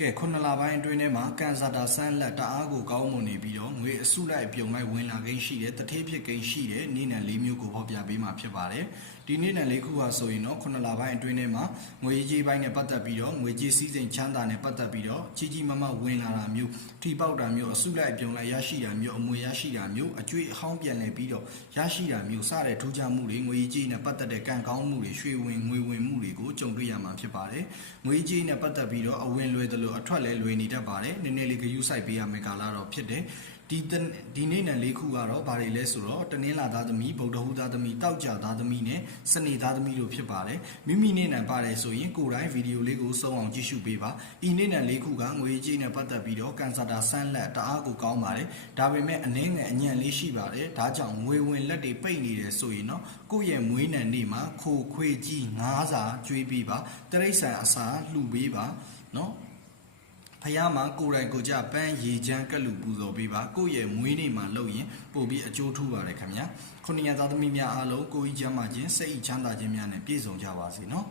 ကဲခုနလပိုင်းအတွင်းထဲမှာကန်ဆာတာဆန်းလက်တအားကိုကောင်းမွန်နေပြီးတော့ငွေအစုလိုက်အပြုံလိုက်ဝင်လာကိန်းရှိတယ်တထေးဖြစ်ကိန်းရှိတယ်နေ့နဲ့၄မျိုးကိုဖော်ပြပေးမှာဖြစ်ပါတယ်ဒီနေ့နဲ့၄ခုဟာဆိုရင်တော့ခုနလပိုင်းအတွင်းထဲမှာငွေကြေးပိုင်းနဲ့ပတ်သက်ပြီးတော့ငွေကြေးစည်းစိမ်ချမ်းသာနဲ့ပတ်သက်ပြီးတော့ကြီးကြီးမားမားဝင်လာတာမျိုးထိပေါက်တာမျိုးအစုလိုက်အပြုံလိုက်ရရှိတာမျိုးအမွေရရှိတာမျိုးအကျွေးအဟောင်းပြန်လည်ပြီးတော့ရရှိတာမျိုးစတဲ့ထူးခြားမှုတွေငွေကြေးနဲ့ပတ်သက်တဲ့ကံကောင်းမှုတွေရွှေဝင်ငွေဝင်မှုတွေကိုကြုံတွေ့ရမှာဖြစ်ပါတယ်ငွေကြေးနဲ့ပတ်သက်ပြီးတော့အဝင်လွယ်တယ်လို့အထွက်လဲလွယ်နေတတ်ပါတယ်နည်းနည်းလေးဂရုစိုက်ပေးရမယ့်ကာလတော့ဖြစ်တယ်ဒီနေ့နဲ့၄ခုကတော့ဘာတွေလဲဆိုတော့တနင်္လာသားသမီးဗုဒ္ဓဟူးသားသမီးတောက်ကြသားသမီးနဲ့စနေသားသမီးတို့ဖြစ်ပါတယ်မိမိနေ့နဲ့ပါတယ်ဆိုရင်ကိုယ်တိုင်ဗီဒီယိုလေးကိုစုံအောင်ကြည့်ရှုပေးပါဤနေ့နဲ့၄ခုကငွေကြေးနဲ့ပတ်သက်ပြီးတော့ကန်ဆာတာဆန်းလက်တအားကိုကောင်းပါတယ်ဒါပေမဲ့အနည်းငယ်အညံ့လေးရှိပါတယ်ဒါကြောင့်ငွေဝင်လက်တွေပိတ်နေတယ်ဆိုရင်တော့ကိုယ့်ရဲ့မွေးနေ့နေ့မှာခိုခွေကြီးငါးစာကျွေးပေးပါတရိษံအစာလှူပေးပါနော်ဖယားမှာကိုယ်တိုင်ကိုကြပန်းရေချမ်းကက်လူပူဇော်ပေးပါကိုယ့်ရဲ့မွေးနေ့မှာလုပ်ရင်ပို့ပြီးအကျိုးထူးပါတယ်ခင်ဗျာခုနှစ်ရသားသမီးများအားလုံးကိုကြီးချမ်းသာခြင်းစိတ်ချမ်းသာခြင်းများနဲ့ပြည့်စုံကြပါစေနော်